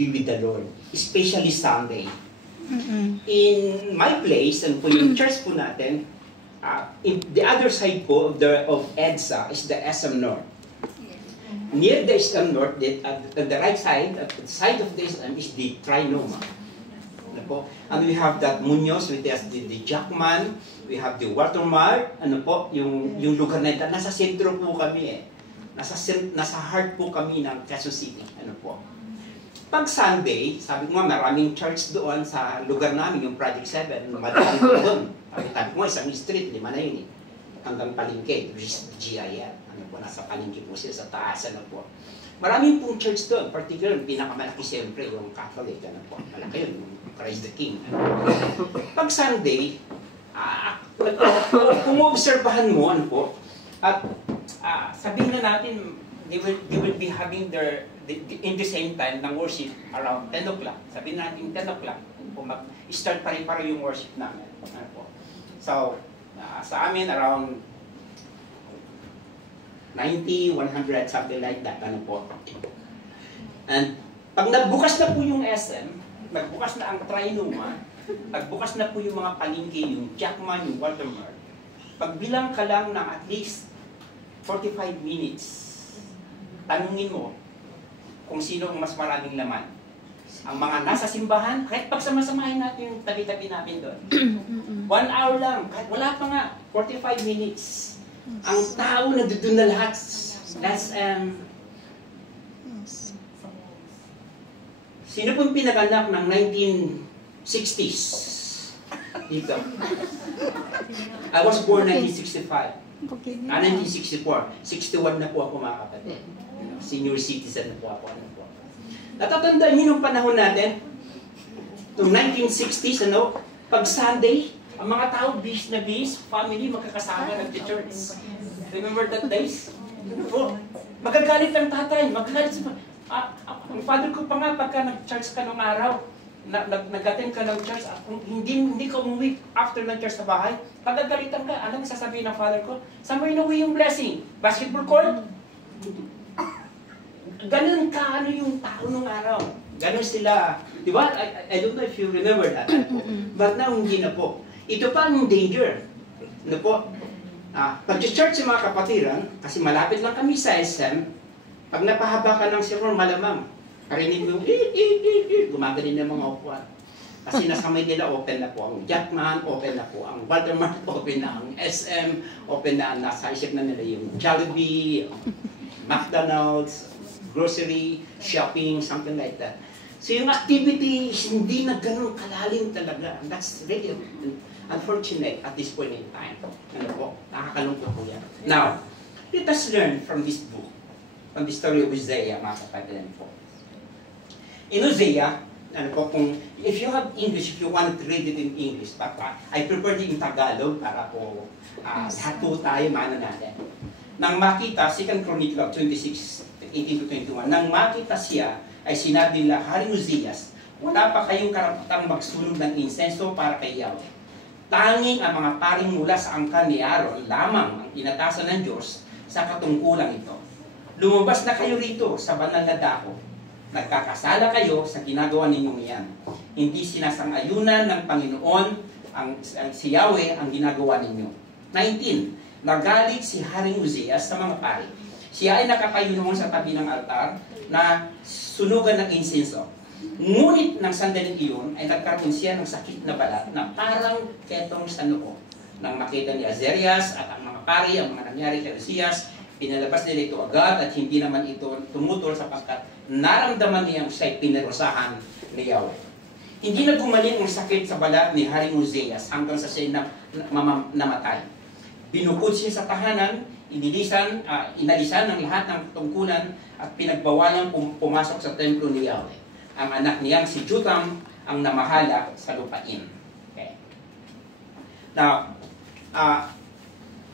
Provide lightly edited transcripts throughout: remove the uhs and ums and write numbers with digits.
be with the Lord, especially Sunday. In my place, and po yung church po natin, in the other side po of EDSA is the SM North. Near the SM North, at the right side, at the side of the SM is the Trinoma. Ano po? And we have that Munoz, with the Jackman, we have the Watermark, ano po, yung lugar na ito. Nasa sentro po kami eh. Nasa heart po kami ng Quezon City. Ano po? Pag Sunday, sabi ko nga, maraming church doon sa lugar namin, yung Project 7, madami ko doon. Sabi ko nga, isang street, 5 na yun eh. Hanggang Palengke, which is GIL. Ano po, nasa Palengke po sila sa taas, ano po. Maraming pong church doon, particular, pinakamalaki siyempre, yung Catholic, ano po. Malaki yun, yung Christ the King. Ano po. Pag Sunday, kung obserbahan mo, ano po, at sabihin na natin, they will be having in the same time ng worship around 10 o'clock. Sabihin natin 10 o'clock, mag-start pare-pare yung worship namin. Ano po. So, sa amin around 90, 100, something like that. Ano po. And pag nagbukas na po yung SM, nagbukas na ang Trinoma, nagbukas na po yung mga palengke, yung Jackman, yung Watermark, pagbilang ka lang ng at least 45 minutes, tanungin mo kung sino ang mas maraming laman. Ang mga nasa simbahan, kahit pagsamasamahin natin yung tabi-tabi namin doon. 1 hour lang, kahit wala pa nga, 45 minutes. Ang tao na doon na lahat, that's sino pong pinaganak ng 1960s? Dito. I was born 1965. 1964. 61 na po ako mga kapatid. Senior citizen na po ako. Ano po. Natatandaan niyo nung panahon natin, noong 1960s, ano, pag Sunday, ang mga tao, bis na bis, family, magkakasama nag-church. Remember that days? Po, magagalit ang tatay, magagalit sa... ang father ko pa nga, pagka nag-church ka nung araw, nag-attend ka ng church, hindi ka umuwi after ng church sa bahay, pagagalitan ka, anong sasabihin ng father ko? Saan mo inuwi yung blessing? Basketball court? Ganun ka, ano yung tao nung araw. Ganun sila. Di ba? I don't know if you remember that. But now, hindi na po. Ito pa ang danger. Ano po? Pag-church sa mga kapatiran, kasi malapit lang kami sa SM, pag napahaba ka ng sermon, malamang, karinig mo yung gumagaling ng mga upuan. Kasi nasa may nila, open na po ang Jackman, open na po ang Watermark, open na ang SM, open na nasa isip na nila yung Jollibee, McDonald's, grocery, shopping, something like that. So yung activity is hindi na ganun kalalim talaga. And that's really unfortunate at this point in time. Ano po? Nakakalungkot po yan. Now, let us learn from this book, from the story of Hosea, mga kapatid po. In Hosea, ano po, kung, if you have English, if you want to read it in English, I prefer it in Tagalog para po lahat po tayo maano natin. Nang makita, 2 Chronicle 26, 18-21, nang makita siya, ay sinabi nila, Haring Uzias, wala pa kayong karapatang magsunog ng insenso para kay Yahweh. Tanging ang mga paring mula sa angkan ni Aaron lamang ang inatasan ng Diyos sa katungkulang ito. Lumabas na kayo rito sa banal na dako. Nagkakasala kayo sa ginagawa ninyong iyan. Hindi sinasang-ayunan ng Panginoon si Yahweh ang ginagawa ninyo. 19. Nagalit si Haring Uzias sa mga pari. Siya ay nakatayo noon sa tabi ng altar na sunugan ng insenso. Ngunit ng sandaling iyon ay nagkaroon siya ng sakit na balat na parang ketong sa noo. Nang makita ni Azarias at ang mga pari ang mga nangyari kay Uzias, pinalabas nila ito agad at hindi naman ito tumutol sapagkat naramdaman niyang siya'y pinarusahan ni Yahweh. Hindi na gumaling ang sakit sa balat ni Haring Uzias hanggang sa siya namatay. Binukod siya sa tahanan, inalisan ng lahat ng tungkulan at pinagbawalang pumasok sa templo ni Yahweh. Ang anak niyang si Jotham ang namahala sa lupain. Okay. Now,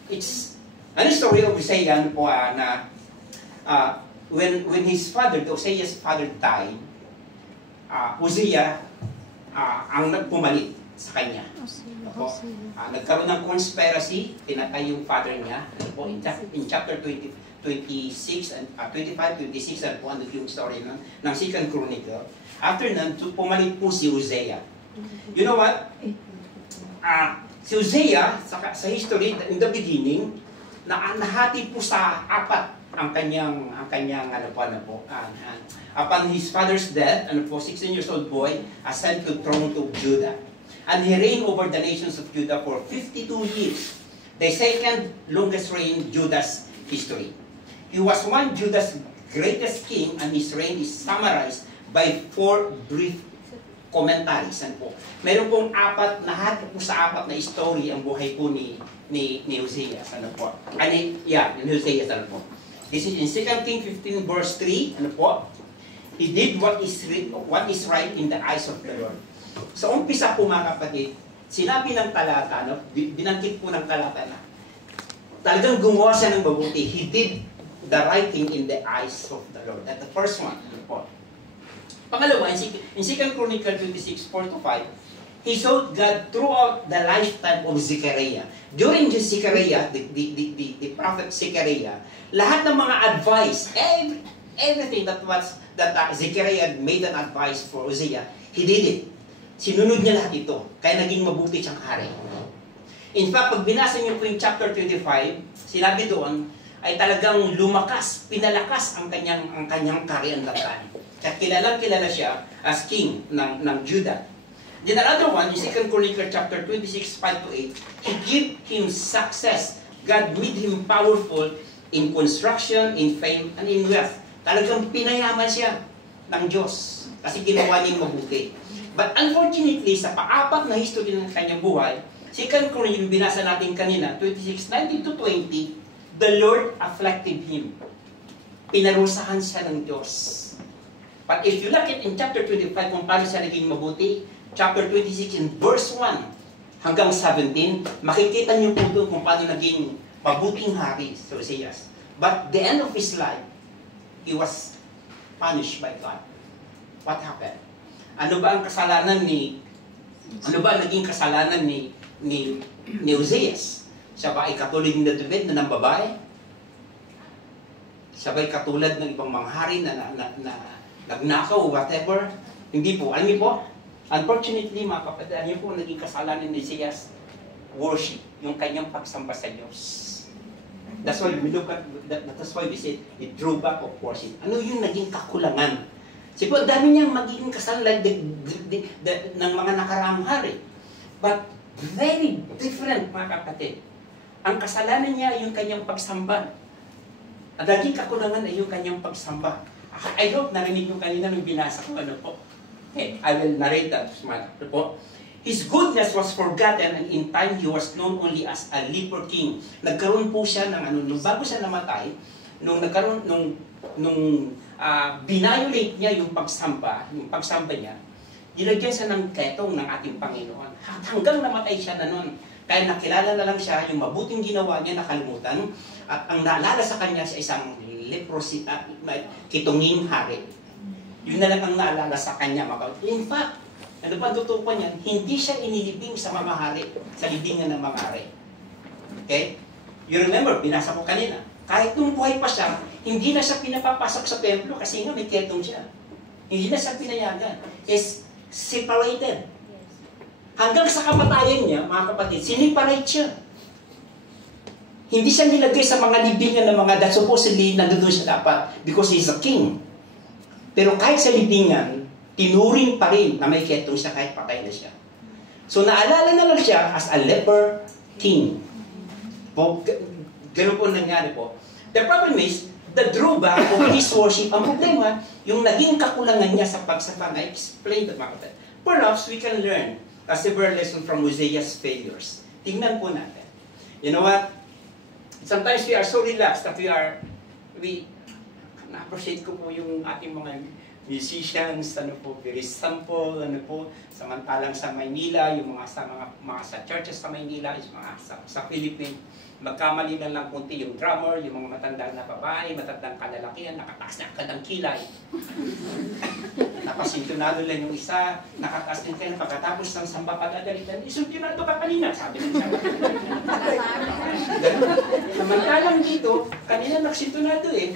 it's an story of Hosea po na when his father, Hosea's father died, Hosea ang nagpumalit sa kanya. Nagkaroon ng conspiracy, pinatay yung father niya. In chapter 22 26 and 25, 26 and po ano yung story ng Second Chronicle. After nun, pumalit po si Hosea. You know what? Si Hosea, sa history, in the beginning, nahati po sa apat ang kanyang upon his father's death, 16 years old boy, ascended to throne of Judah. And he reigned over the nations of Judah for 52 years. The second longest reign in Judah's history. He was one Judah's greatest king, and his reign is summarized by 4 brief commentaries. Meron pong lahat po sa apat na story ang buhay po ni Hosea. Hosea. This is in 2 Kings 15 verse 3. He did what is right in the eyes of the Lord. Sa umpisa po mga kapatid, sinabi ng talata, binanggit po ng talata na talagang gumawa siya ng mabuti. He did the right thing in the eyes of the Lord. That's the first one. Pangalawa, in 2 Chronicles 26, 4-5, he sought God throughout the lifetime of Zechariah. During Zechariah, the prophet Zechariah, lahat ng mga advice, everything that Zechariah made an advice for Hosea, he did it. Sinunod niya lahat ito, kaya naging mabuti siyang hari. In fact, pag binasa niyo po yung chapter 25, sinabi doon, ay talagang pinalakas ang kanyang kaharian-lakan. At kilala siya as king ng Judah. Then another one, in 2 Chronicles chapter 26, 5-8, he gave him success. God made him powerful in construction, in fame, and in wealth. Talagang pinayaman siya ng Diyos kasi ginawa niyang mabuti. But unfortunately, sa paapat na history ng kanyang buhay, 2 Chronicles yung binasa natin kanina, 26:19-20, the Lord afflicted him. Pinarusahan siya ng Diyos. But if you look at in chapter 25 kung paano siya naging mabuti, chapter 26 in verse 1 hanggang 17, makikita niyo po doon kung paano naging mabuting hari si Hosea. But the end of his life, he was punished by God. What happened? Ano ba ang naging kasalanan ni Hosea? Siya ba ay katulad na David na ng babae? Siya ba ay katulad ng ibang mga hari na nagnakaw o whatever? Hindi po. Alam niyo po, unfortunately mga kapatid, alam niyo po naging kasalanan ni Hosea, worship, yung kanyang pagsamba sa Diyos. That's why we say, it drew back of worship. Ano yung naging kakulangan? Siguro, dami niyang magiging kasalanan ng mga nakaraang hari. But, very different, mga kapatid. Ang kasalanan niya ay yung kanyang pagsamba. Ang naging kakulangan ay yung kanyang pagsamba. I hope narinig nyo kanina nung binasa ko, Okay, I will narrate that. His goodness was forgotten, and in time, he was known only as a leper king. Nagkaroon po siya ng bago siya namatay, nung binayolate niya yung pagsamba niya, nilagyan siya ng ketong ng ating Panginoon. Hanggang namatay siya na nun. Kaya nakilala na lang siya, yung mabuting ginawa niya nakalimutan, at ang naalala sa kanya sa isang leprosy, kitunging hari. Yun na lang ang naalala sa kanya. In fact, ano pa ang tutupan niyan? Hindi siya inilibing sa mga hari, sa libingan ng mga hari. Okay? You remember, binasa ko kanina, kahit nung buhay pa siya, hindi na siya pinapapasok sa templo kasi nga may ketong siya. Hindi na siya pinayagan. Is separated. Hanggang sa kamatayan niya, mga kapatid, siniparate siya. Hindi siya nilagay sa mga libingan ng mga that supposedly nandun siya dapat because he's a king. Pero kahit sa libingan, tinuring pa rin na may ketong siya kahit patay na siya. So naalala na lang siya as a leper king. Ganun po nangyari po. The problem is, the drawback of his worship, ang problema, yung naging kakulangan niya sa pagsamba, na explain the market. Perhaps we can learn a several lesson from Hosea's failures. Tingnan po natin. You know what? Sometimes we are so relaxed that na-appreciate ko po yung ating mga musicians, very simple, samantalang sa Maynila, yung mga sa churches sa Maynila, yung mga sa Philippines, magkamali na lang kunti yung drummer, yung mga matandang na babae, matandang kalalakihan, nakataas na agad ang kilay. Nakasintunado lang yung isa, nakataas din tayo pagkatapos ng samba pag-agalitan, isuntunado ka kanina, sabi ng isa. Ganun. Samantalang dito, kanina nagsintunado eh.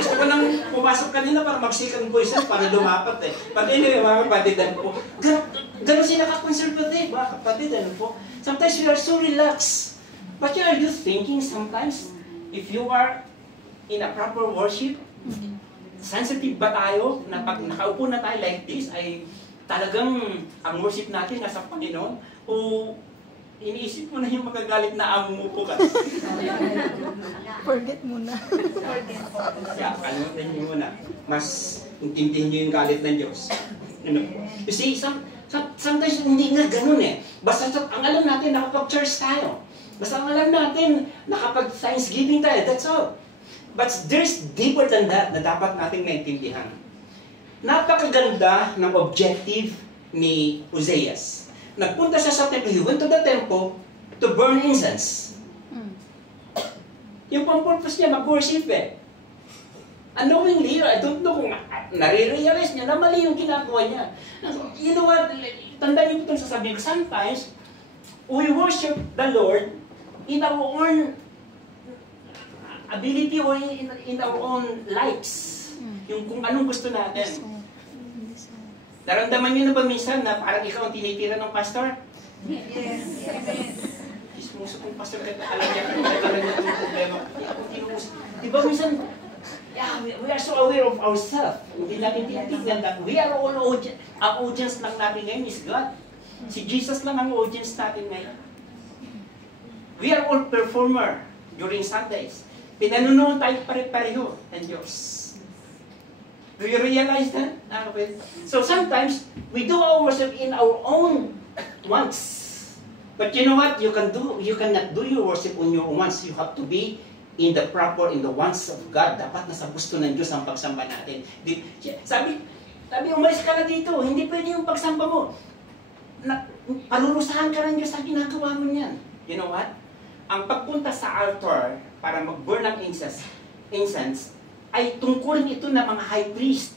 Gusto ko nang pumasok kanina para mag-second voice para lumapat eh. But anyway, mga kapatid, ano po, ganun sila ka-conservative, mga kapatid, ano po. Sometimes we are so relaxed. But are you thinking sometimes, if you are in a proper worship, sensitive ba tayo na pag nakaupo na tayo like this, ay talagang ang worship natin nasa Panginoon? O iniisip mo na yung magagalit na amo mo po ka? Forget muna. Kaya, kalimutan niyo muna. Mas intindihin niyo yung galit ng Diyos. You know? You see, sometimes hindi nga ganun eh. Basta ang alam natin, nakapag-church tayo. Basta ang alam natin, nakapag-thanksgiving tayo. That's all. But there's deeper than that na dapat nating maintindihan. Napakaganda ng objective ni Uzias. Nagpunta siya sa temple. He went to the temple to burn incense. Yung pang-purpose niya, mag-worship eh. Unknowingly, I don't know kung nare-realize niya na mali yung ginagawa niya. You know what? Tandaan niyo itong sasabihin ko. Sometimes, we worship the Lord in our own ability or in our own likes. Yung kung anong gusto natin. Naramdaman niyo na ba minsan na parang ikaw ang tinitira ng pastor? Yes. Ismuso kong pastor, alam niya kung nagkaroon niya yung problema. Di ba minsan, yeah, we are so aware of ourselves. Hindi natin tinitignan that we are all audience. Ang audience lang natin ngayon is God. Si Jesus lang ang audience natin ngayon. We are all performer during Sundays. Pinanunood tayo pare-pareho ng Diyos. Do you realize that? So sometimes, we do our worship in our own wants. But you know what? You cannot do your worship on your own wants. You have to be in the wants of God. Dapat nasa gusto ng Diyos ang pagsamba natin. Sabi, umalis ka na dito. Hindi pwede yung pagsamba mo. Panurusahan ka ng Diyos sa ginagawa mo niyan. You know what? Ang pagpunta sa altar para mag-burn ng incense ay tungkulin ito ng mga high priest.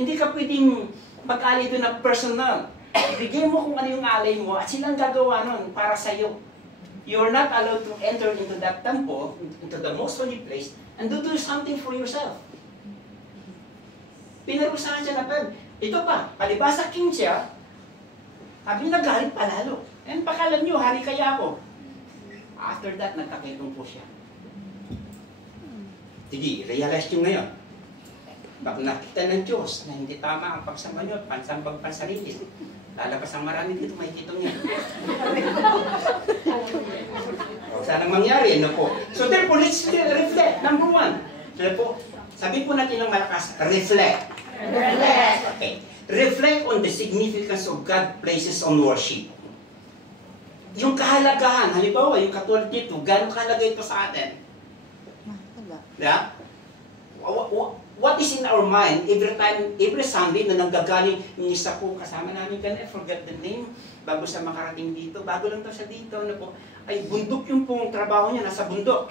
Hindi ka pwedeng mag-alay doon na personal. Bigay mo kung ano yung alay mo at silang gagawa nun para sa iyo. You're not allowed to enter into that temple, into the most holy place, and do something for yourself. Pinarusahan siya na pag, ito pa, palibasa king siya, sabi nagalit palalo. And pakalam nyo, hari kaya ako. After that, nagkakitong po siya. Sige, realize nyo ngayon. Pag nakita ng Diyos na hindi tama ang pagsamba nyo at pansambag pansarili, lalabas ang marami dito, may kitong yan. O, sanang mangyari, ano po? So therefore, let's reflect. Number one. So po, sabi po natin ng malakas, reflect. Reflect. Okay. Reflect on the significance of God places on worship. Yung kahalagahan, halimbawa, yung katulad dito, gano'ng kahalaga ito sa atin? Yeah? What is in our mind every Sunday na nanggagaling yung isa po kasama namin I forget the name, bago sa makarating dito, bago lang daw siya dito, ano po, ay bundok yung pong trabaho niya, nasa bundok.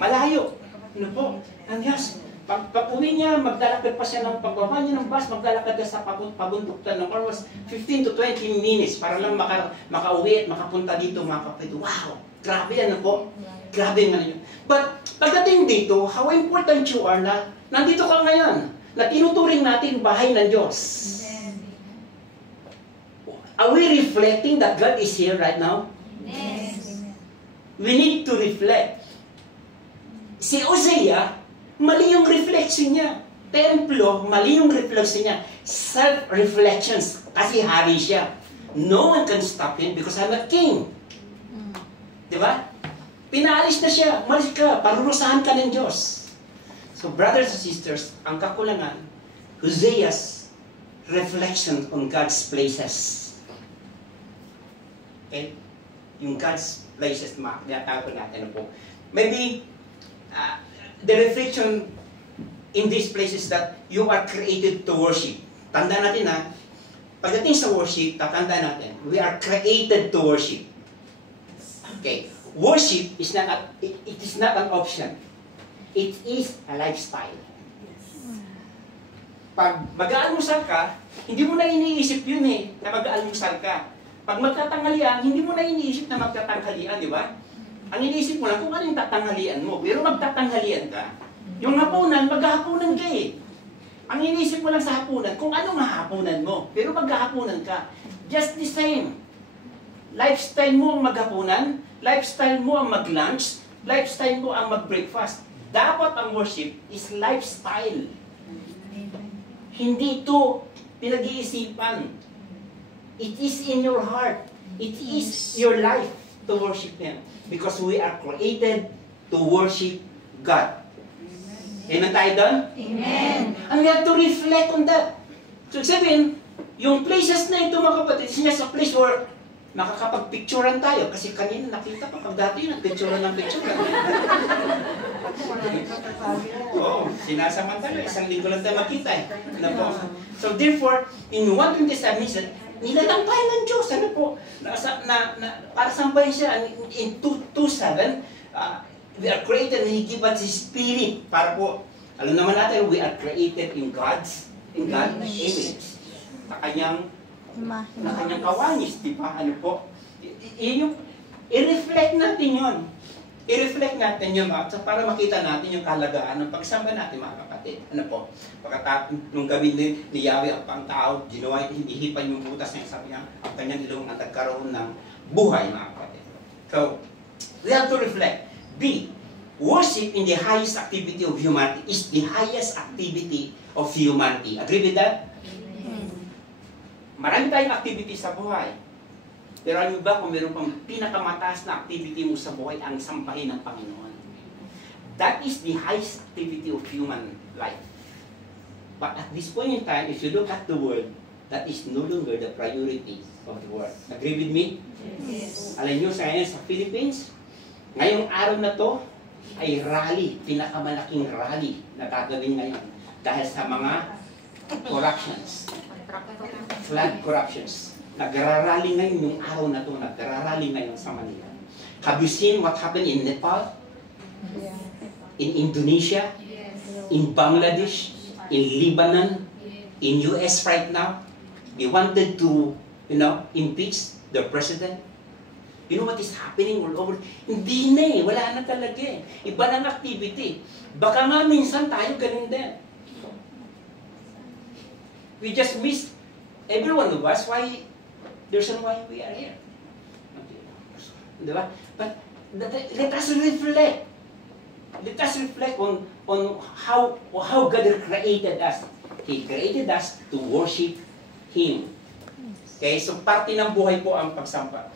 Malayo. Ano po? And yes, pag-uwi niya, maglalakad pa siya ng pagbaba niya ng bus, maglalakad na sa pabundok na ng almost 15 to 20 minutes para lang makauwi at makapunta dito, mga kapatid. Wow! Grabe, ano po? Grabe nga yun. But, pagdating dito, how important you are na nandito ka ngayon, na tinuturing natin bahay ng Diyos. Are we reflecting that God is here right now? Yes. We need to reflect. Si Hosea, mali yung reflection niya. Templo, mali yung reflection niya. Self-reflections, kasi hari siya. No one can stop him because I'm a king. Diba? Pinaalis na siya. Malis ka, parurusahan ka ng Diyos. So brothers and sisters, ang kakulangan, Hosea's reflection on God's places. Okay? Yung God's places, tinatawag natin po. Maybe, the reflection in these places that you are created to worship. Tanda natin ha, pagdating sa worship, tatanda natin, we are created to worship. Okay. worship is not it is not an option. It is a lifestyle. Pag mag-aalmusal ka, hindi mo na iniisip yun na mag-aalmusal ka. Pag magtatanghalian, hindi mo na iniisip na magtatanghalian, di ba? Ang iniisip mo lang kung ano yung tatanghalian mo. Pero magtatanghalian ka, yung hapunan, maghahapunan ka Ang iniisip mo lang sa hapunan, kung ano nga hapunan mo. Pero maghahapunan ka. Just the same. Lifestyle mo ang maghapunan, lifestyle mo ang mag-lunch, lifestyle mo ang mag-breakfast. Dapat ang worship is lifestyle. Hindi ito pinag-iisipan. It is in your heart. It is your life to worship Him. Because we are created to worship God. Amen tayo doon? Amen. And we have to reflect on that. So, sabihin, yung places na ito mga kapatid, is just a place where makakapag-picturean tayo. Kasi kanina nakita ko, pag dati yun, nag-picturean ng picturean. Oo, sinasamantala, isang linggo lang tayo makita Ano po? So therefore, in 127 minsan, nilalampayan ng Diyos. Ano po? Para sambahin siya, in 2:7, we are created and He gives us His Spirit. Para po, alam naman natin, we are created in God's image. Na kanyang kawanis, di ba? Ano po? I-reflect natin yun. I-reflect natin yun para makita natin yung kahalagaan ng pagsamba natin, mga kapatid. Ano po? Pagkatapos nung gabi ni Yahweh ang pangtao, ginawa, hinihipan yung butas niya, sabi niya, ang kanyang ilong at nagkaroon ng buhay, mga kapatid. So, we have to reflect. B, worship in the highest activity of humanity is the highest activity of humanity. Agree with that? Marami tayong activity sa buhay. Pero ano ba kung meron pang pinakamataas na activity mo sa buhay ang sambahin ng Panginoon? That is the highest activity of human life. But at this point in time, if you look at the world, that is no longer the priority of the world. Agree with me? Yes. Alam nyo, sa Philippines, ngayong araw na to ay rally, pinakamalaking rally na gagawin ngayon dahil sa mga corruptions. Flood corruptions. Nagrarally ngayon yung araw na ito, nagrarally ngayon sa Manila. Have you seen what happened in Nepal? In Indonesia? In Bangladesh? In Lebanon? In US right now? They wanted to, impeach the president. You know what is happening all over? Hindi na wala na talaga Iba ng activity. Baka nga minsan tayo ganun din. We just miss every one of us why there's a why we are here. Diba? But let us reflect. Let us reflect on how God created us. He created us to worship Him. Okay? So parte ng buhay po ang pagsamba.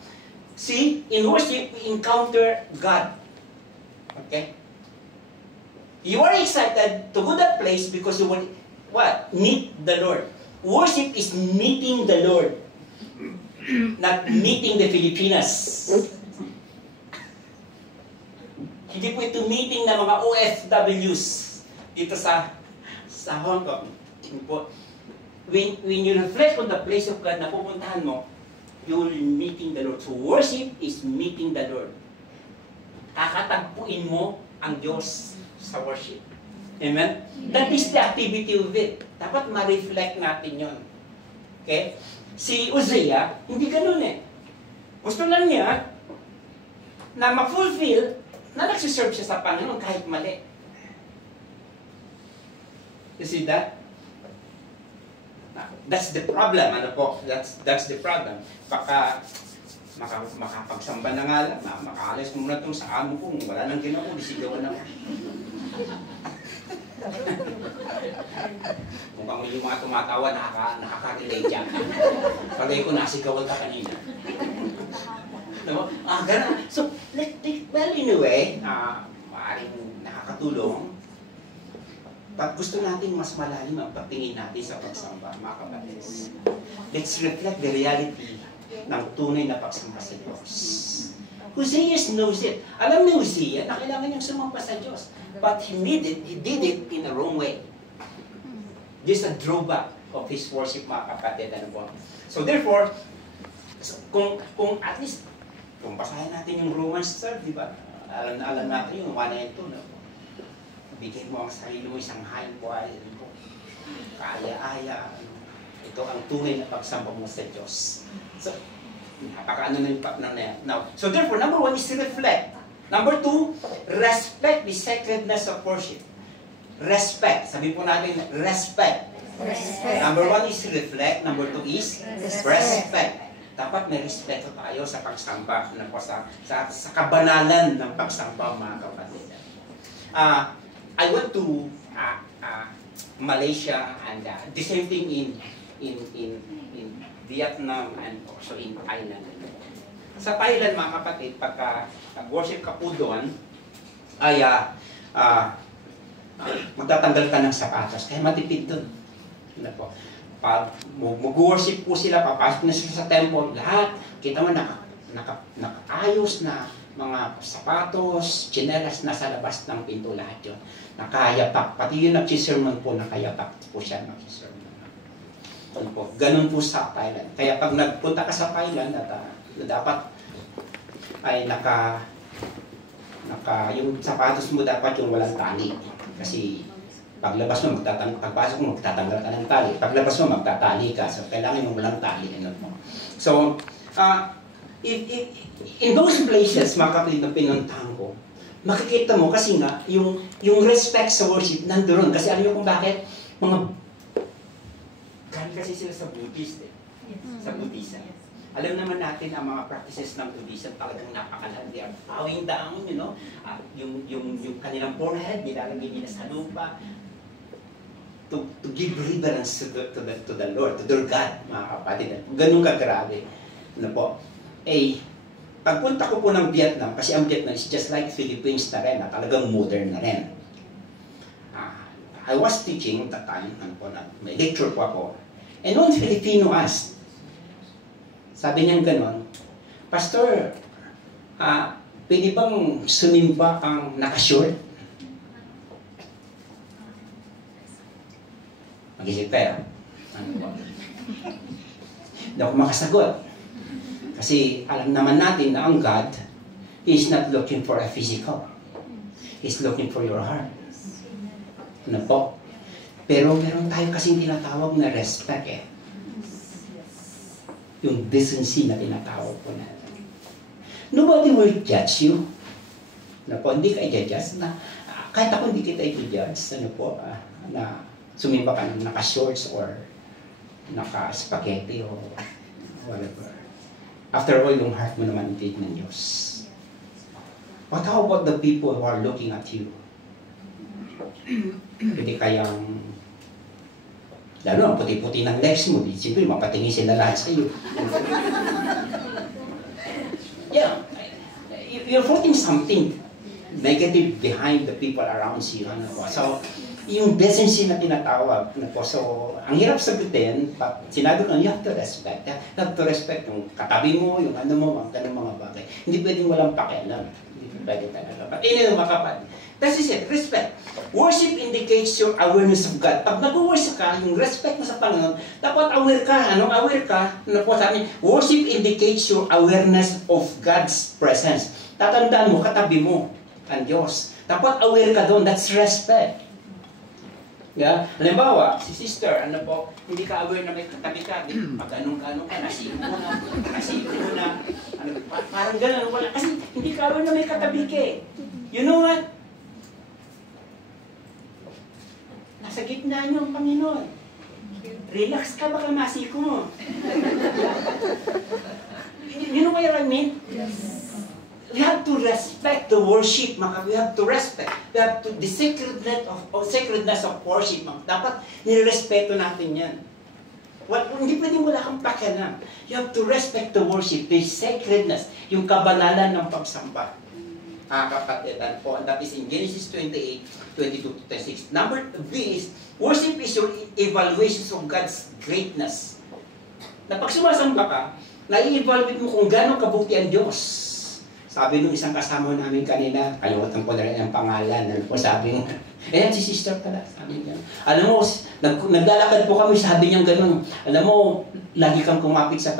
See, in worship we encounter God. Okay? You are excited to go that place because you will meet the Lord. Worship is meeting the Lord, not meeting the Filipinas. Hindi po ito meeting ng mga OFWs dito sa Hong Kong. When you reflect on the place of God na pupuntahan mo, you will be meeting the Lord. So worship is meeting the Lord. Kakatagpuin mo ang Diyos sa worship. Amen? That is the activity of it. Dapat ma-reflect natin yon. Okay? Si Uzziah, hindi ganun Gusto lang niya na ma-fulfill na nagsiserve siya sa Panginoon kahit mali. You see that? That's the problem. Ano po? That's the problem. Baka makapagsamba na nga lang, makaalis mo na itong sa amo ko, wala nang ginawa, disigawan na. Mukhang yung mga tumatawa, nakaka-relate yan. Palay ko, nasigawan ka kanina. No? Ganun. So, well, anyway, maaaring nakakatulong. Pag gusto natin mas malalim ang pagtingin natin sa pagsamba, mga kapatid, let's reflect the reality ng tunay na pagsamba sa Diyos. Hosea knows it. Alam ni Hosea na kailangan niyang sumamba sa Diyos. But he did it in a wrong way. This is a drawback of his worship, mga kapatid. Ano po? So therefore, kung at least kung basahin natin yung Romans 12, di ba? Alam na alam natin yung 1 and 2, no? Bigay mo ang sarili mo isang haing buhay, kaaya-aya, ito ang tunay na pagsamba mo sa Diyos. So, napaka-ano na yung na yan. Now, so therefore, number 1 is reflect. Number 2, respect the sacredness of worship. Respect. Sabi po natin, respect. Respect. Number 1 is reflect. Number 2 is respect. Dapat may respeto tayo sa pagsamba, sa kabanalan ng pagsamba, mga kapatid. I went to Malaysia and the same thing in Vietnam and also in Thailand. Sa Thailand, mga kapatid, pagka worship ka po doon, ay magtatanggal ka ng sapatos. Kaya matipid doon. Ano po? Pag mag-worship po sila, papasok na sila sa temple, lahat, kita mo nakaayos na mga sapatos, tsinelas na sa labas ng pinto, lahat yun. Nakayapak. Pati yung nagsisermon po, nakayapak po siya nagsisermon. Ano po? Ganun po sa Thailand. Kaya pag nagpunta ka sa Thailand, dapat ay yung sapatos mo dapat yung walang tali. Kasi paglabas mo, pagpasok mo, magtatanggal ka ng tali. Paglabas mo, magtatali ka. So, kailangan yung walang tali. So, in those places, mga kapatid na pinuntahan ko, makikita mo kasi nga, yung respect sa worship nandoon. Kasi alam niyo kung bakit? Galing kasi sila sa Buddhist eh. Sa Buddhism. Alam naman natin ang mga practices ng Buddhism talagang napakalandi. Ang bowing down, you know, yung kanilang forehead, nilalagay nila sa lupa. To give reverence to the Lord, to their God, mga kapatid. Ganun kagrabe. Ano po? Pagpunta ko po ng Vietnam, kasi ang Vietnam is just like Philippines na rin, talagang modern na rin. I was teaching at that time, may lecture po ako. And one Filipino asked, sabi niya gano'n, Pastor, pwede bang sumimba ang nakashort? Mag-isip tayo. Hindi ako makasagot. Kasi alam naman natin na ang God is not looking for a physical. He's looking for your heart. Ano po? Pero meron tayo kasing tinatawag na respect eh. Yung decency na tinatawag po natin. Nobody will judge you. Ano po? Hindi ka i-judge na kahit ako hindi kita i-judge. Ano po? Na sumimba ka ng naka-shorts or naka-spaghetti or whatever. After all, yung heart mo naman din ng Diyos. But how about the people who are looking at you? Hindi kayang, lalo ang puti-puti ng legs mo, siyempre mapatingin sila lahat sa iyo. Yeah, you're putting something negative behind the people around you. Ano po? So, yung decency na tinatawag. Ano po? So, ang hirap sagutin, sinabi ko, you have to respect. You have to respect yung katabi mo, yung ano mo, mga bagay. Hindi pwedeng walang pakialam. Hindi pwede talaga. But anyway, mga kapatid, that is it, respect. Worship indicates your awareness of God. Pag nag-worship ka, yung respect mo sa Panginoon, dapat aware ka. Anong aware ka? Ano po sabi, worship indicates your awareness of God's presence. Tatandaan mo, katabi mo ang Diyos. Dapat aware ka doon. That's respect. Yeah? Halimbawa, si sister, ano po, hindi ka aware na may katabi ka. Pag anong-anong ka, nasigo mo na. Ano, parang gano'n, wala. Kasi hindi ka aware na may katabi ka eh. You know what? Nasa gitna niyo ang Panginoon. Relax ka, baka masiko mo. You know what I mean? Yes. We have to respect the worship, we have to respect. We have to, the sacredness of worship, dapat nirespeto natin yan. Hindi pwedeng wala kang pakialam. You have to respect the worship, the sacredness, yung kabanalan ng pagsamba. Kapatid, and that is in Genesis 28, 22-26. Number B is, worship is your evaluation of God's greatness. Na pag sumasamba ka, nai-evaluate mo kung gano'ng kabuti ang Diyos. Sabi nung isang kasama namin kanina, kalimutan ko na rin ang pangalan. Ano po sabi mo? Si sister pala. Sabi niya. Alam mo, naglalakad po kami, sabi niya gano'n. Alam mo, lagi kang kumapit sa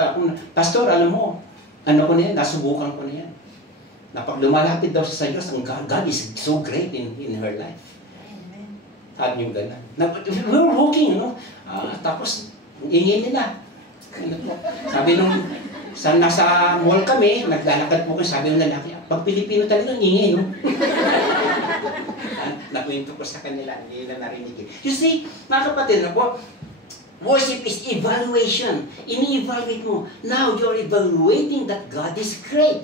Pastor, alam mo, ano ko na yan, nasubukan ko na yan. Na pag lumalapit daw sa Diyos, ang God is so great in her life. Sabi yung gano'n. We were walking, no? Tapos, ingin nila. Sabi nung, nasa mall kami, naglalakad po kami, sabi ng lalaki, pag Pilipino talaga, ingin, no? Nakwento ko sa kanila, hindi na narinig. You see, mga kapatid, no po, worship is evaluation. Ini-evaluate mo. Now, you're evaluating that God is great.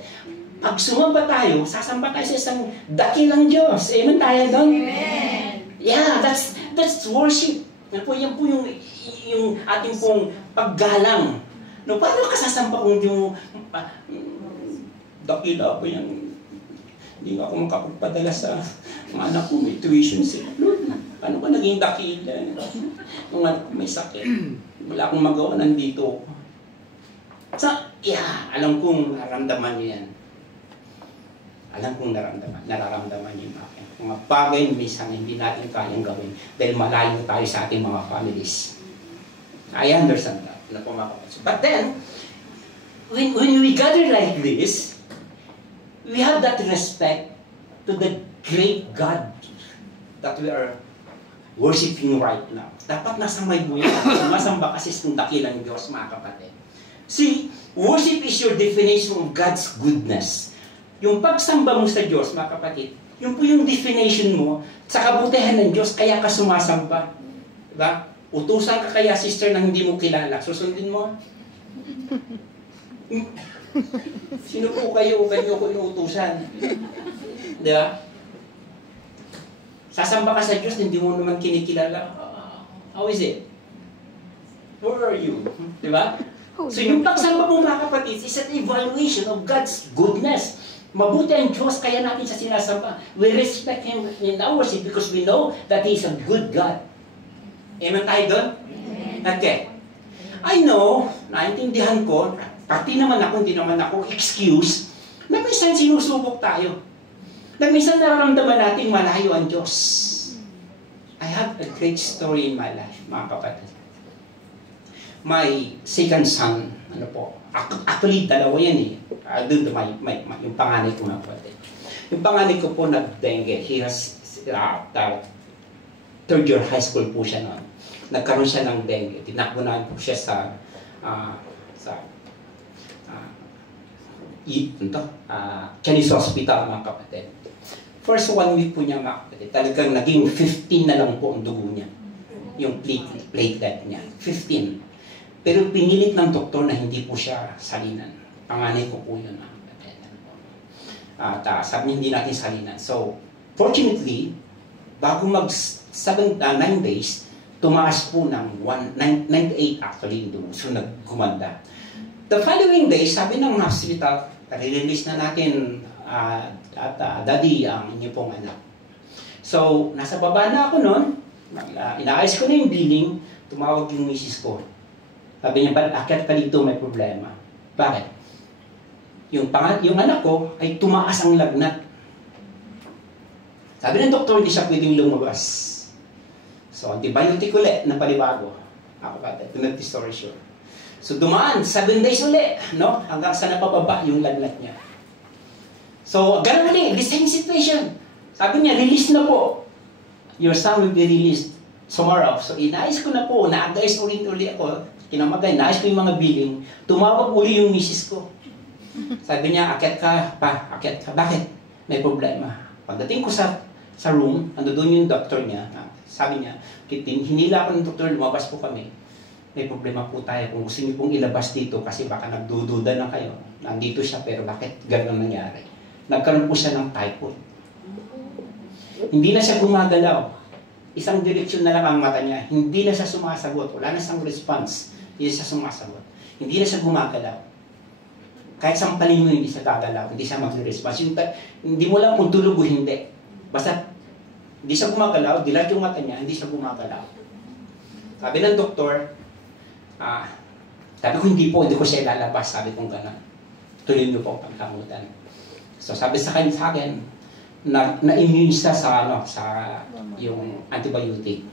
Pag sumamba tayo, sasamba tayo sa isang dakilang Diyos. Amen tayo doon? Amen. Yeah, that's worship. Yan po yung ating pong paggalang. No, paano ka sasamba kung yung dakila ko yan? Hindi ako makapagpadala sa mga anak ko, may tuition sila. Ano ba naging dakila? Kung anak ko may sakit, wala akong magawa, nandito. Alam kong nararamdaman niyo yan. Alam kong nararamdaman niyo yung akin. Mga bagay minsan hindi natin kayang gawin dahil malayo tayo sa ating mga families. I understand that. But then, when we gather like this, we have that respect to the great God that we are worshiping right now. Dapat nasa may buhay natin. Masamba kasi sa dakilang Diyos, mga kapatid. See, worship is your definition of God's goodness. Yung pagsamba mo sa Diyos, mga kapatid, yun po yung definition mo sa kabutihan ng Diyos, kaya ka sumasamba. Diba? Utusan ka kaya, sister, na hindi mo kilala. Susundin mo? Sino po kayo? Ganyo ko inuutusan. Diba? Sasamba ka sa Diyos, hindi mo naman kinikilala. How is it? Where are you? Diba? So yung pagsamba mo, mga kapatid, is an evaluation of God's goodness. Mabuti ang Diyos, kaya natin siya sinasamba. We respect Him in our worship because we know that He is a good God. Amen tayo doon? Okay. I know, naintindihan ko, pati naman ako, hindi naman ako excuse, na minsan sinusubok tayo. Na minsan nararamdaman natin malayo ang Diyos. I have a great story in my life, mga kapatid. My second son, actually, dalawa yan eh. Yung panganay ko na po. Yung panganay ko po nag-dengue. He has third year high school po siya noon. Nagkaroon siya ng dengue. Tinakbo na po siya sa Chinese hospital, mga kapatid. First 1 week po niya, mga kapatid, talagang naging 15 na lang po ang dugo niya. Yung platelet niya. 15. Pero pinilit ng doktor na hindi po siya salinan. Panganay ko po yun, mga kapatid. At sabi niya, hindi natin salinan. So, fortunately, bago 9 days, tumaas po ng 98 actually yung dugo. So, nagkumanda. The following day, sabi ng hospital, release na natin daddy ang inyo pong anak. So, nasa baba na ako noon. Inaayos ko na yung billing. Tumawag yung misis ko. Sabi niya, akit ka dito, may problema. Bakit? Yung anak ko ay tumaas ang lagnat. Sabi ng doktor, hindi siya pwedeng lumabas. So, antibiotic ulit na palibago. Ako pa, to make the story short. So, dumaan, 7 days ulit, no? Hanggang sa napababa yung lagnat niya. So, ganun ulit, the same situation. Sabi niya, release na po. Your son will be released tomorrow. So, inayos ko na po, naagayos ulit ako. Kinamagay, naayos ko yung mga billing. Tumawag uli yung misis ko. Sabi niya, akyat ka pa, akyat ka. Bakit? May problema. Pagdating ko sa room, ando doon yung doctor niya. Sabi niya, hinila ko ng doktor, lumabas po kami. May problema po tayo. Kung gusto niyo pong ilabas dito, kasi baka nagdududa na kayo. Nandito siya, pero bakit gano'n nangyari? Nagkaroon po siya ng typhoid. Hindi na siya gumagalaw. Isang direksyon na lang ang mata niya. Hindi na siya sumasagot. Wala na siyang response. Hindi siya sumasagot. Hindi na siya gumagalaw. Kahit sampalin mo, hindi siya gagalaw. Hindi siya mag-response. Hindi mo lang kung tulog o hindi. Basta, hindi siya gumagalaw. Dilat yung mata niya, hindi siya gumagalaw. Sabi ng doktor, sabi ko, hindi ko siya ilalabas. Sabi kong gano'n. Tuloy niyo po pagkamutan. So, sabi sa akin, na-immune siya sa yung antibiotic.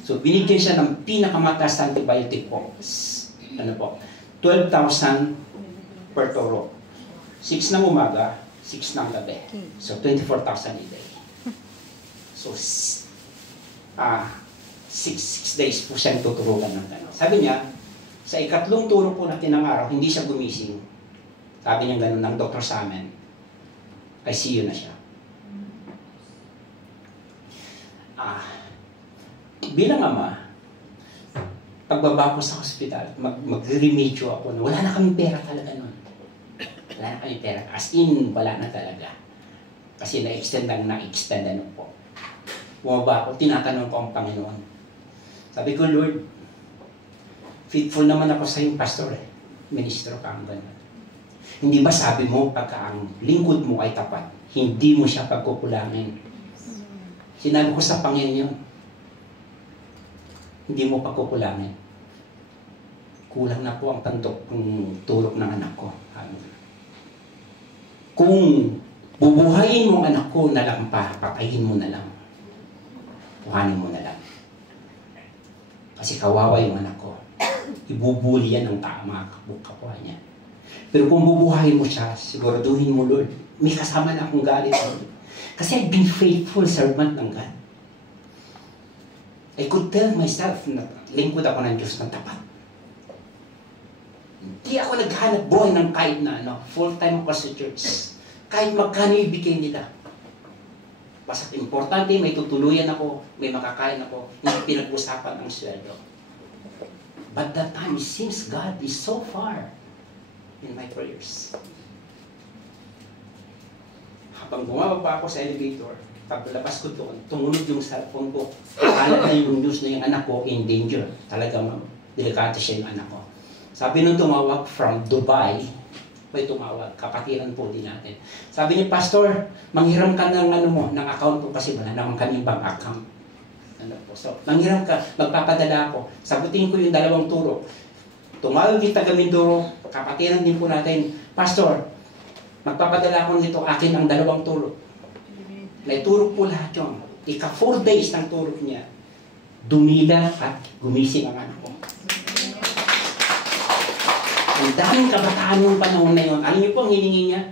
So, binigyan siya ng pinakamataas na antibiotic po. 12,000 per toro. 6 ng umaga, 6 ng gabi. So, 24,000 a day. So, 6 days po siyang tuturugan ng gano'n. Sabi niya, sa ikatlong turo po natin ng araw, hindi siya gumising. Sabi niya gano'n ng doktor sa amin. ICU na siya. Bilang ama, pagbaba ko sa hospital, mag-remedyo ako na wala na kaming pera talaga nun. Wala na kaming pera. As in, wala na talaga. Kasi na-extend ano po. Bumaba ako, tinatanong ko ang Panginoon. Sabi ko, Lord, faithful naman ako sa iyong pastor eh. Ministro ka ang gano'n. Hindi ba sabi mo, pagka ang lingkod mo ay tapat, hindi mo siya pagkukulangin. Sinabi ko sa Panginoon, hindi mo pagkukulangin. Kulang na po ang tulog ng anak ko. Kung bubuhayin mo ang anak ko na lang pa, patayin mo na lang. Kuhanin mo na lang. Kasi kawawa yung anak ko. Ibubuli yan ng mga kapwa niya. Pero kung bubuhayin mo siya, siguraduhin mo, Lord, may kasama na akong galit. Kasi I've been faithful servant ng God. I could tell myself na lingkod ako ng Diyos ng tapat. Hindi ako naghanap buhay ng kahit na full-time ako sa church. Kahit magkano ibigay nila. Basta importante, may tutuluyan ako, may makakain ako, hindi pinag-usapan ang sweldo. But that time, it seems God is so far in my prayers. Habang bumababa ako sa elevator, paglabas ko doon, tumunod yung cellphone ko. Akala na yung news na yung anak ko in danger. Talagang delikado siya yung anak ko. Sabi nung tumawag from Dubai, may tumawag, kapatiran po din natin. Sabi ni Pastor, manghiram ka ng ng account ko kasi wala naman kaming bank account. So, manghiram ka, magpapadala ako. Sagutin ko yung 2 turo. Tumawag yung taga Mindoro, kapatiran din po natin, Pastor, magpapadala ako nito, akin ang 2 turo. May turok po lahat yun. Ika 4 days ng turok niya, dumila at gumising ang anak ko. Ang daming kabataan yung panahon na yun. Alam niyo po ang hiningi niya?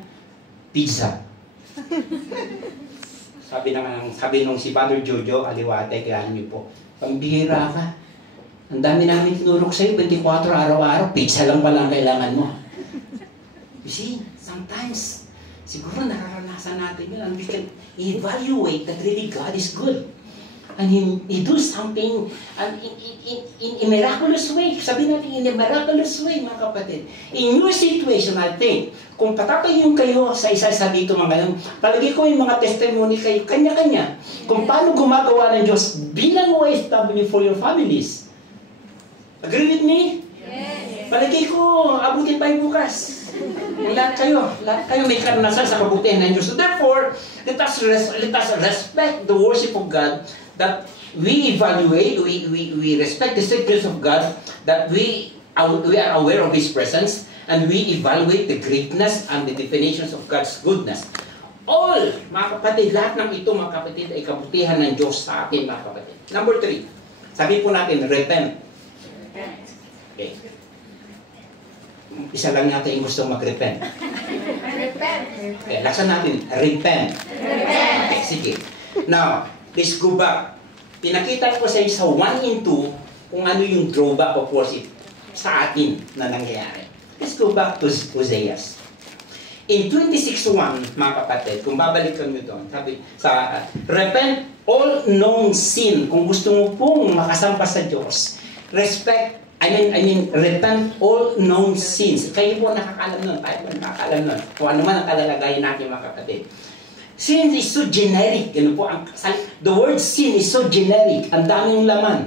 Pizza. Sabi nung si Father Jojo Aliwate, kaya alam niyo po, pambihira ka. Ang dami namin tinurok sa'yo, 24 araw-araw, pizza lang pala ang kailangan mo. You see, sometimes, siguro nararanasan natin yun, and we can evaluate that really God is good. And He do something in a miraculous way. Sabi natin, in a miraculous way, mga kapatid. In your situation, I think, kung patatayin kayo sa isa-isa dito mga ngayon, palagi ko yung mga testimony kayo, kanya-kanya, kung paano gumagawa ng Diyos bilang OFW for your families. Agree with me? Yes. Palagi ko, abutin tayo bukas. Lahat kayo may karanasan sa kabutihan ng Diyos. So therefore, let us respect the worship of God, that we evaluate, we respect the secrets of God, that we are aware of His presence, and we evaluate the greatness and the definitions of God's goodness. All, mga kapatid, lahat ng ito, mga kapatid, ay kabutihan ng Diyos sa atin, mga kapatid. Number 3, sabi po natin, repent. Okay. Isa lang natin yung gusto mag-repent. Repent. Okay, laksan natin. Repent. Repent. Okay, sige. Now, let's go back. Pinakita ko sa inyo sa 1 and 2 kung ano yung drawback of worship sa atin na nangyayari. Let's go back to Hosea. In 26:1, mga kapatid, kung babalikan nyo doon, sabi, repent all known sin. Kung gusto mo pong makasampas sa Diyos, repent all known sins. Kayo po nakakalam nun, tayo po nakakalam nun. Kung ano man ang kalalagayan natin, mga kapatid. Sin is so generic. The word sin is so generic. Ang daming laman.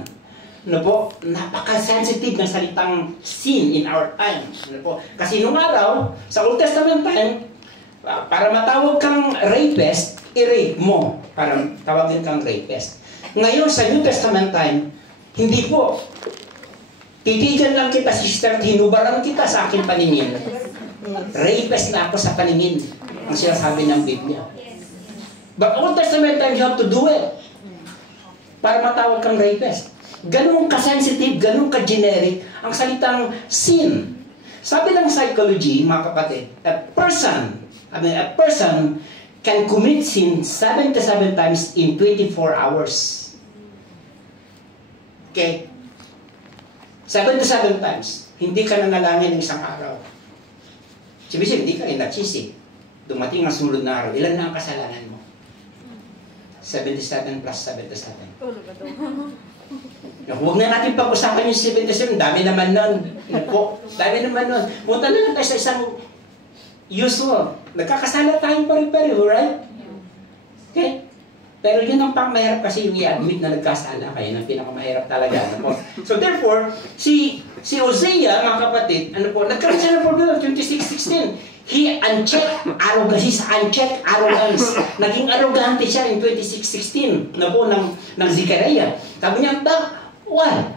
Napaka-sensitive ng salitang sin in our time. Kasi nung araw, sa Old Testament time, para matawag kang rapist, i-rape mo. Para tawagin kang rapist. Ngayon, sa New Testament time, hindi po. Titigan lang kita, sister, hinubaran kita sa aking paningin. Rapist na ako sa paningin. Ang sinasabi ng Biblia. But Old Testament time, you have to do it. Para matawag kang rapist. Ganun ka-sensitive, ganun ka-generic ang salitang sin. Sabi ng psychology, mga kapatid, a person I mean, a person can commit sin 77 times in 24 hours. Okay? 77 times. Hindi ka nanalangin ng isang araw. Sabihin, hindi ka rin nagsisi. Dumating ang sunod na araw. Ilan na ang kasalanan mo? 77 plus 77. Huwag na natin pag-usapan yung 77. Dami naman nun. Dami naman nun. Punta na lang tayo sa isang usual. Nagkakasala tayo pare-pareho, right? Okay? Pero yun ang pang-mahirap kasi yung i-admit na nagkasala kayo. Ang pinakamahirap talaga. Ano po? So therefore, si Hosea, mga kapatid, ano po, nagkaroon siya ng problem 26:16. He unchecked arrogance, unchecked arrogance. Naging arrogante siya in 26:16 na po ng Zechariah. Sabi niya,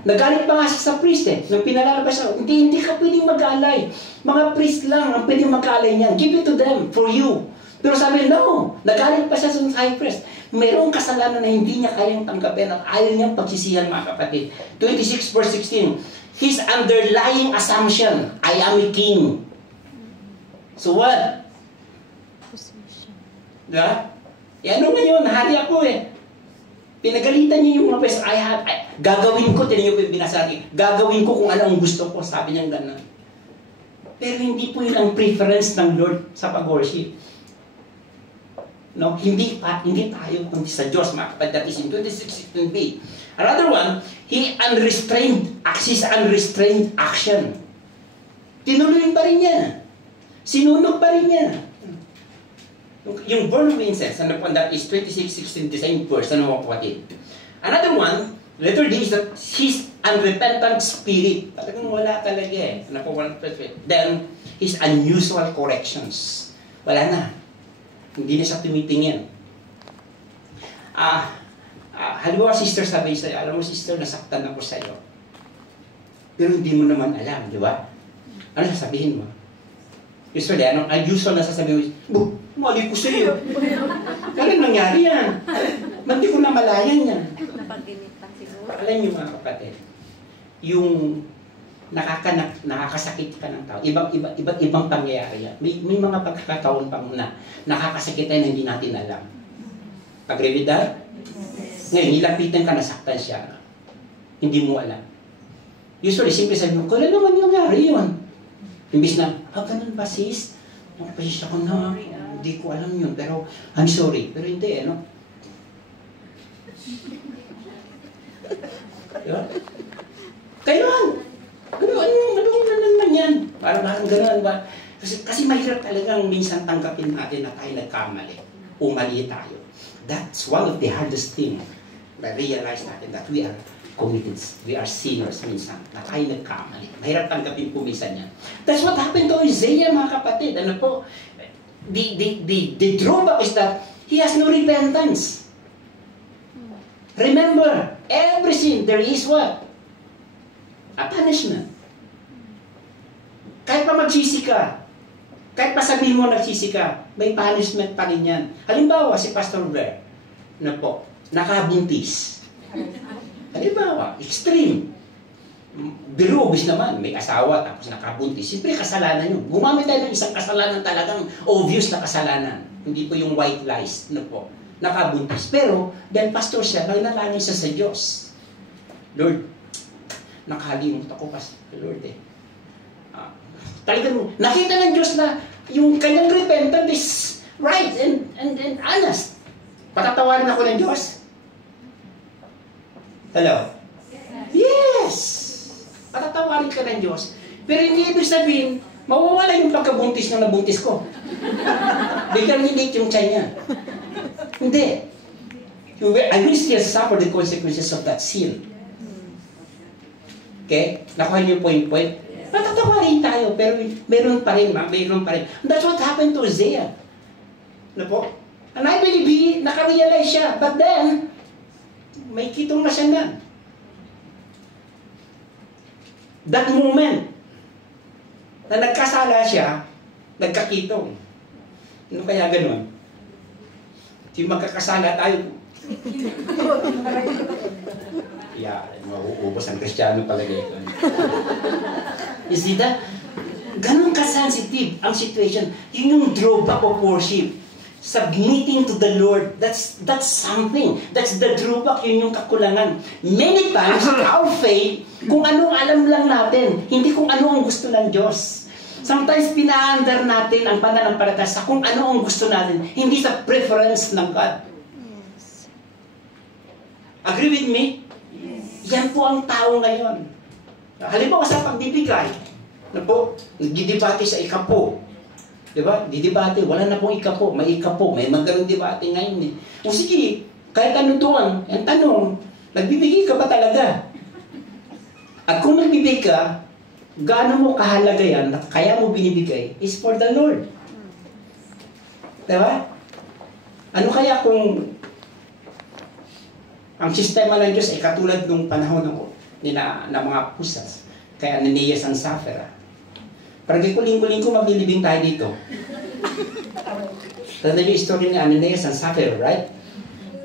nagalit pa nga siya sa priest eh. Nung pinalalabas siya, hindi ka pwedeng mag-alay. Mga priest lang ang pwedeng mag-alay niyan. Give it to them, for you. Pero sabi, no, nagalit pa siya sa high priest. Mayroong kasalanan na hindi niya kayang tanggapin at ayaw niyang pagsisihan, mga kapatid. 26 verse 16. His underlying assumption, I am a king. So what? Diba? Ano ngayon? Hari ako eh. Pinagalitan niya yung mga pes. Gagawin ko, tinan niyo po yung binasari. Gagawin ko kung ano ang gusto ko. Sabi niya gano'n. Pero hindi po yun ang preference ng Lord sa pag-worship. No? Hindi tayo kundi sa Diyos, mga kapatid. That is in 26:16b. Another one, his unrestrained action. Tinuloy pa rin niya. Sinunog pa rin niya. Yung burn of incense, ano po, that is 26:16, the same verse, ano mo kapatid. Another one, letter D, is that his unrepentant spirit. Talagang wala talaga eh. Ano po, then, his unusual corrections. Wala na. Hindi na siya tumitingin. Halimbawa, sister, sabi sa'yo, alam mo, sister, nasaktan ako sa'yo. Pero hindi mo naman alam, di ba? Ano sasabihin mo? Usually, usual na sasabihin mo, mali ko sa'yo. Kaya nangyari yan. Ba't di ko na malayan yan? Napag-initan siguro. Alam niyo, mga kapatid, yung nakakasakit ka ng tao, ibang pangyayari yan. May mga pagkakataon pang na nakakasakit tayo na hindi natin alam. Agree with that? Ngayon, nilapitan ka, nasaktan siya. Hindi mo alam. Usually, simple sabi mo, kailan naman nangyari yun? Imbis na, ganun ba sis? Pasisya ko na, hindi ko alam yun, pero I'm sorry. Pero hindi, ano? Diba? Kailan? Ano naman yan? Parang gano'n ba? Kasi mahirap talagang minsan tanggapin natin na tayo nagkamali. O mali tayo. That's one of the hardest things. I realize natin that we are committed, we are sinners minsan, na tayo nagkamali. Mahirap tanggapin po minsan yan. That's what happened to Hosea, mga kapatid. Ano po? The drawback is that he has no repentance. Remember, every sin, there is what? A punishment. Kahit pa magsisi ka, kahit pa sabihin mo nagsisi ka, may punishment pa rin yan. Halimbawa, si Pastor Blair, na po, nakabuntis. Halimbawa, extreme. Bilubis naman, may asawa tapos nakabuntis. Siyempre, kasalanan yun. Gumamit tayo ng isang kasalanan talagang obvious na kasalanan. Hindi po yung white lies. Ano po? Nakabuntis. Pero, dahil pastor siya, naglalangin siya sa Diyos. Lord, nakalimot ako kasi, Lord eh. Talagang nakita ng Diyos na yung kanyang repentant is right and honest. Patatawarin ako ng Diyos? Hello? Yes! Patatawarin ka ng Diyos. Pero hindi ibig sabihin, mawawala yung pagkabuntis na nabuntis ko. Biglang hindi yung tiyan niya. Hindi. I will still suffer the consequences of that sin. Okay? Nakuha niyo yung point. Patatawarin tayo, pero meron pa rin. That's what happened to Hosea. Ano po? And I believe nakarealize siya. But then, may kitong na siya na. That moment, na nagkasala siya, nagkakitong. Ano kaya ganun? Yung magkakasala tayo. Mauubos ang Kristiyano palagi ito. You see that? Ganun ka-sensitive ang situation, yun yung drawback of worship. Submitting to the Lord, that's something. That's the drawback, yun yung kakulangan. Many times, our faith, kung anong alam lang natin, hindi kung ano ang gusto ng Diyos. Sometimes, pina-under natin ang pananampalataya sa kung ano ang gusto natin, hindi sa preference ng God. Agree with me? Yan po ang tao ngayon. Halimbawa sa pagbibigay, nagdidebate sa ikapo. Diba? Didebate, wala na pong ikapo, may ikapo, may magandang debate ngayon eh. O sige, kahit ano doon, ang tanong, nagbibigay ka ba talaga? At kung nagbibigay ka, gaano mo kahalaga yan, kaya mo binibigay, is for the Lord. Diba? Ano kaya kung ang sistema ng Diyos ay katulad nung panahon na mga pusas, kaya Ananias and Sapphira. Parang kuling-kuling ko maglilibing tayo dito. Tanda niyo yung story ni Ananias and Sapphira, right?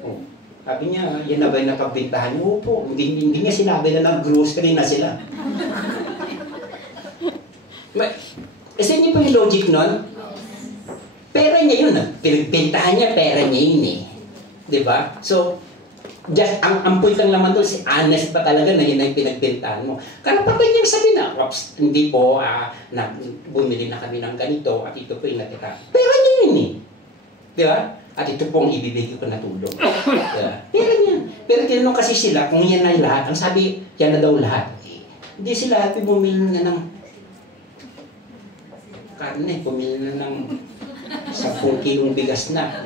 Oh, sabi niya, yan na ba yung napagbintahan niyo? Opo, hindi niya sinabi na nag-grocery na sila. Kasi hindi po yung logic nun. Pera niya yun. Pinagbintahan niya, pera niya yun eh. Diba? So, just, ang point lang naman doon, si honest pa talaga na yun ang pinagbentahan mo. Karapatan niyang sabi na, hindi po, bumili na kami ng ganito at ito po yung natira. Pera niya yun eh. Di ba? At ito po ang ibibigay ko na tulong. Diba? Pera niya. Pero tinanong kasi sila kung yan ay lahat. Ang sabi, yan na daw lahat. Hindi sila happy bumili na ng karne, bumili na ng 10 kilong bigas na,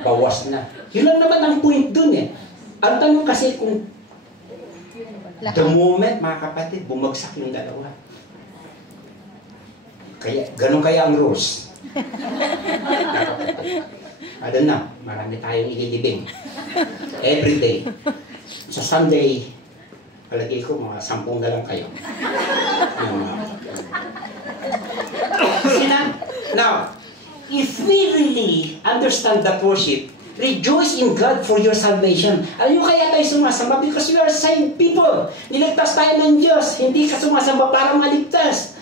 bawas na. Yun lang naman ang point dun eh. Ang tanong kasi kung the moment, mga kapatid, bumagsak yung dalawa. Kaya, ganun kaya ang rules. I don't know, marami tayong ililibing. Every day. Sa Sunday, palagay ko, mga 10 na lang kayo. Now, if we really understand the worship, rejoice in God for your salvation. Alam nyo kaya tayo sumasamba? Because we are saved people. Niligtas tayo ng Diyos. Hindi ka sumasamba para maligtas.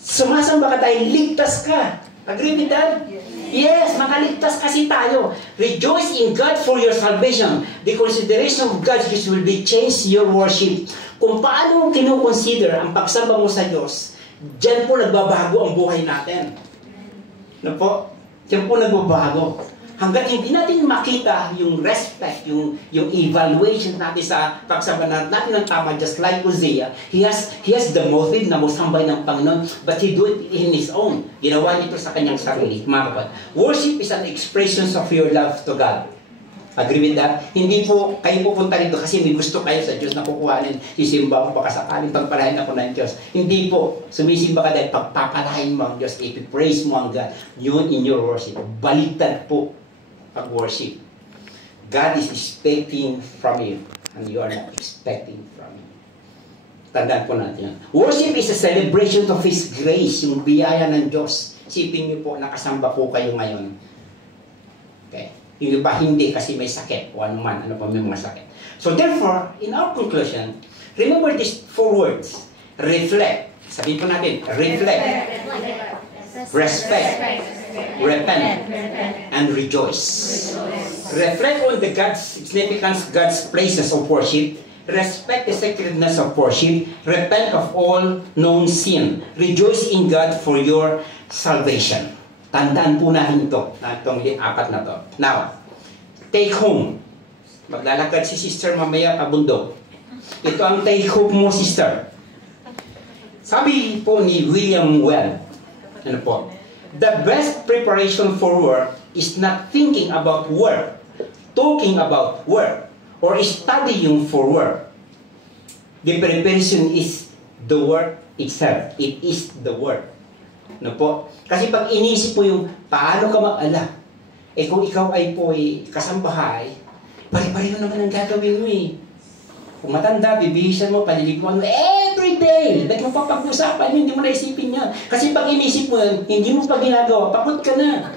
Sumasamba ka tayo, ligtas ka. Agree with that? Yes, makaligtas kasi tayo. Rejoice in God for your salvation. The consideration of God's grace will be changed your worship. Kung paano mo kinukonsider ang pagsamba mo sa Diyos, diyan po nagbabago ang buhay natin. Ano po? Diyan po nagbabago. Hanggang hindi natin makita yung respect, yung evaluation natin sa pagsamba natin ng tama, just like Hosea, he has the motive na musambay ng Panginoon, but he do it in his own. Ginawa nito sa kanyang sarili. Worship is an expression of your love to God. Agree with that? Hindi po kayo pupunta rito kasi may gusto kayo sa Diyos na kukuhanin. Sisimba ko baka sakaling pagpalahin ako ng Diyos. Hindi po. Sumisimba ka dahil pagpapalahin mo ang Diyos. Ipipraise mo ang God. Yun in your worship. Baliktad po ang worship. God is expecting from you and you are not expecting from Him. Tandaan po natin yan. Worship is a celebration of His grace, yung biyaya ng Diyos. Isipin niyo po, nakasamba po kayo ngayon. Okay? Yung iba hindi kasi may sakit o ano man, ano pa may mga sakit. So therefore, in our conclusion, remember these 4 words. Reflect. Sabihin po natin, reflect. Respect. Repent. And rejoice. Reflect on the God's significance, God's places of worship. Respect the sacredness of worship. Repent of all known sin. Rejoice in God for your salvation. Tandaan po natin ito, itong 4 na to. Now, take home. Maglalakad si sister mamaya pabundok. Ito ang take home mo, sister. Sabi po ni William Well, ano po, the best preparation for work is not thinking about work, talking about work, or studying for work. The preparation is the work itself. It is the work. No po? Kasi pag inisip po yung paano ka mag-ala, kung ikaw ay po kasambahay, pare-pareho naman ang gagawin mo eh. Kung matanda, bibihisan mo, paliliguan mo, every day. Ba't mo pa pag-usapan yun, hindi mo naisipin yan. Kasi pag inisip mo yun, hindi mo pa ginagawa, pagod ka na.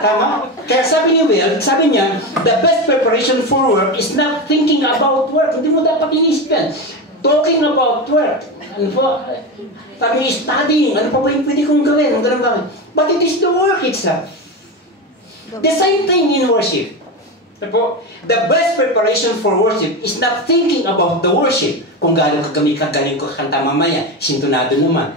Tama? Kaya sabi ni Will, sabi niya, the best preparation for work is not thinking about work. Hindi mo dapat inisip yan. talking about work. Ano po? Sabi studying. Ano pa ba yung pwede kong gawin? Ang ganun gawin. But it is the work itself. The same thing in worship. Ano po? The best preparation for worship is not thinking about the worship. Kung galing kagaling ko kanta mamaya, sintonado naman.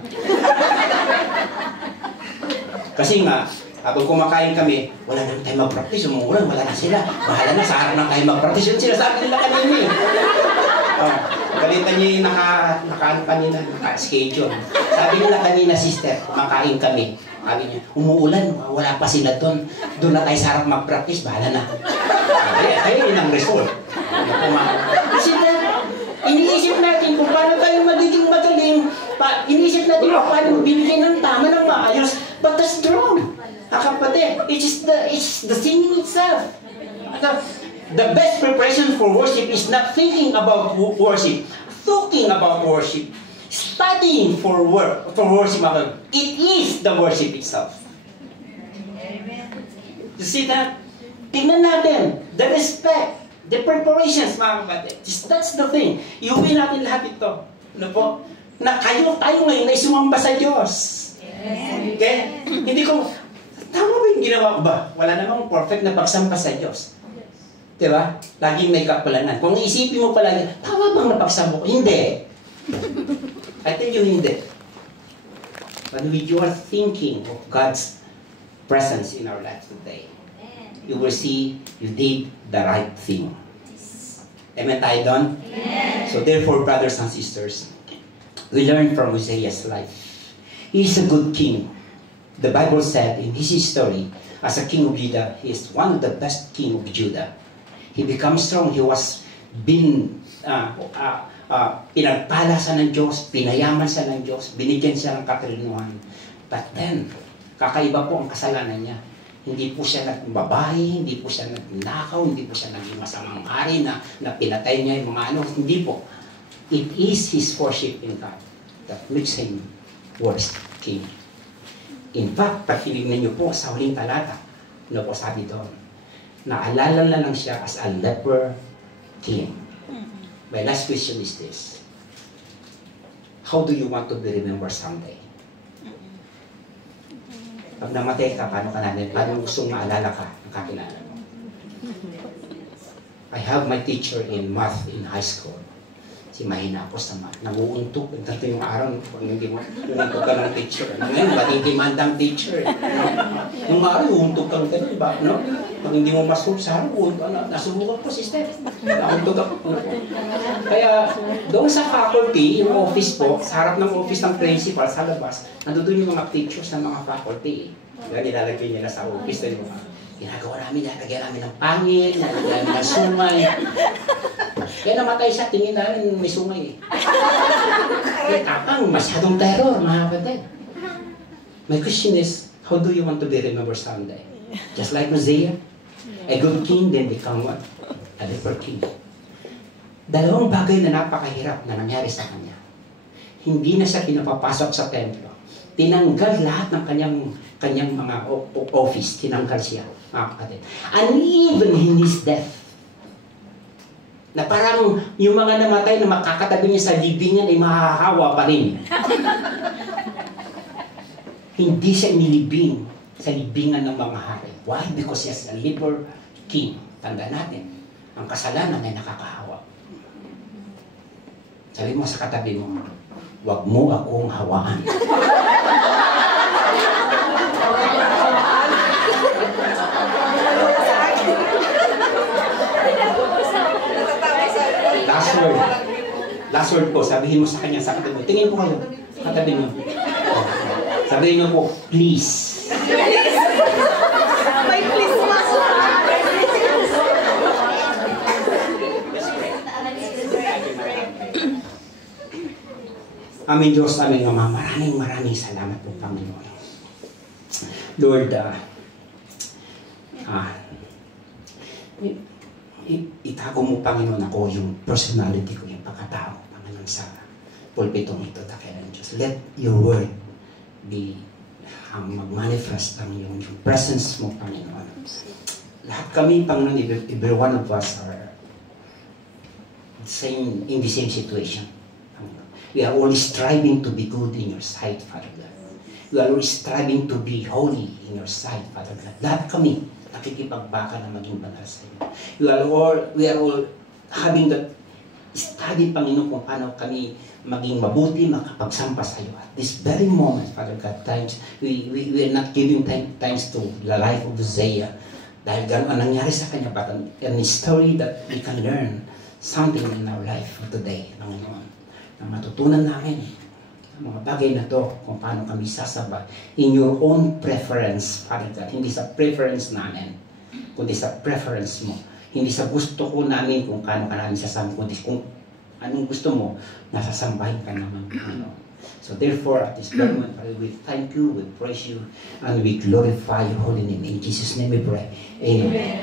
Kasi nga, habang kumakain kami, wala nang tayo mag-practice. Umuulan, wala na sila. Bahala na, sa harap ng tayo mag-practice. Yun sinasabi nila kanina eh. Kalitan niyo yung naka-schedule. Sabi nila kanina, sister, kumakain kami. Sabi niya, umuulan, wala pa sila doon. Doon na tayo sa harap mag-practice, bahala na. Kaya yun ang result. Kasi iniisip natin kung paano tayo magiging magaling. Iniisip natin kung paano bibigyan ng tama ng maayos. But that's wrong. Kapatid, it's the singing itself. The best preparation for worship is not thinking about worship, talking about worship, studying for worship. It is the worship itself. Amen. You see that? Tingnan natin, the respect, the preparations, mga kapatid. That's the thing. Iuwi natin lahat ito. Ano po? Na tayo ngayon ay sumamba sa Diyos. Yes. Okay? Hindi ko, tama ba yung ginawa ko ba? Wala namang perfect na pagsamba sa Diyos. Diba? Laging may kapalanan. Kung isipin mo palagi, tama bang napagsamba ko? Hindi. I tell you, hindi. But when you are thinking of God's presence in our lives today, you will see you did the right thing. Amen tayo doon? So therefore, brothers and sisters, we learn from Uzziah's life. He is a good king. The Bible said in his history, as a king of Judah, he is one of the best king of Judah. He becomes strong. He was pinagpala sa ng Diyos, pinayaman sa ng Diyos, binigyan siya ng katalinuhan. But then, kakaiba po ang kasalanan niya. Hindi po siya nagbabae, hindi po siya nagnakaw, hindi po siya naging masamang hari na pinatay niya yung mga ano. Hindi po. It is his worship in God that makes him worst king. In fact, pag tinignan niyo po sa huling talata, ano po sabi doon, naalala na lang siya as a leper king. My last question is this. How do you want to be remembered someday? Pag namatay ka, paano ka natin? Paano gustong maalala ka ng kakilala mo? I have my teacher in math in high school. Si mahina ako sa math. Naguuntok. Ito yung araw, pag hindi mo uuntok ka ng teacher. Ngayon, matindimandang teacher. Yung araw, uuntok ka ng teacher, diba? No? Pag hindi mo masulog sa araw, nasubukan po, sister. Nauntok ako. Kaya, doon sa faculty, yung office po, sa harap ng office ng principal, sa labas, nandun yung mga pictures ng mga faculty. Diba, nilalagay nila sa office na yung mga ginagawa namin, nalagyan namin ng pangil, nalagyan namin ng sumay. Kaya namatay siya, tingin namin may sumay. Kaya tapang, masyadong terror, mga kapatid. My question is, how do you want to be remembered someday? Just like Uzziah, a good king then become what? A leper king. Dalawang bagay na napakahirap na nangyari sa kanya. Hindi na siya pinapapasok sa templo. Tinanggal lahat ng kanyang mga office. Tinanggal siya, mga kapatid. And even in his death, na parang yung mga namatay na makakatabi niya sa libingan ay mahahawa pa rin. Hindi siya inilibing sa libingan ng mga hari. Why? Because he is a leper king. Tanda natin, ang kasalanan ay nakakahawa. Sabi mo sa katabi mo, huwag mo akong hawaan. Last word po, sabihin mo sa kanya sa katabi mo. Tingin po kayo, katabi mo. Sabihin mo po, please. May please mo. Aming Diyos, aming Ama, maraming salamat po, Panginoon. Lord, itago mo, Panginoon, ako yung personality ko, yung pagkatao, Panginoon, sa pulpitong ito, Dakilang Diyos. Let your word be mag-manifest ang yung presence mo, Panginoon. Lahat kami, Panginoon, every one of us are in the same situation. We are always striving to be good in your sight, Father God. We are always striving to be holy in your sight, Father God. Lahat kami nakikipagbaka na maging banal sa iyo. We are all having that study, Panginoon, kung paano kami maging mabuti, makapagsampa sa iyo. At this very moment, Father God, times, we are not giving thanks to the life of Uzziah. Dahil gano'n ang nangyari sa kanya, but an story that we can learn something in our life today, Panginoon. Na matutunan namin ang mga bagay na to, kung paano kami sasaba in your own preference, Father God. Hindi sa preference namin, kundi sa preference mo. Hindi sa gusto ko namin kung paano ka namin sasama, kundi kung anong gusto mo, nasasambahin ka naman, Panginoon. So therefore, at this moment, we thank you, we praise you, and we glorify your holy name. In Jesus' name we pray. Amen.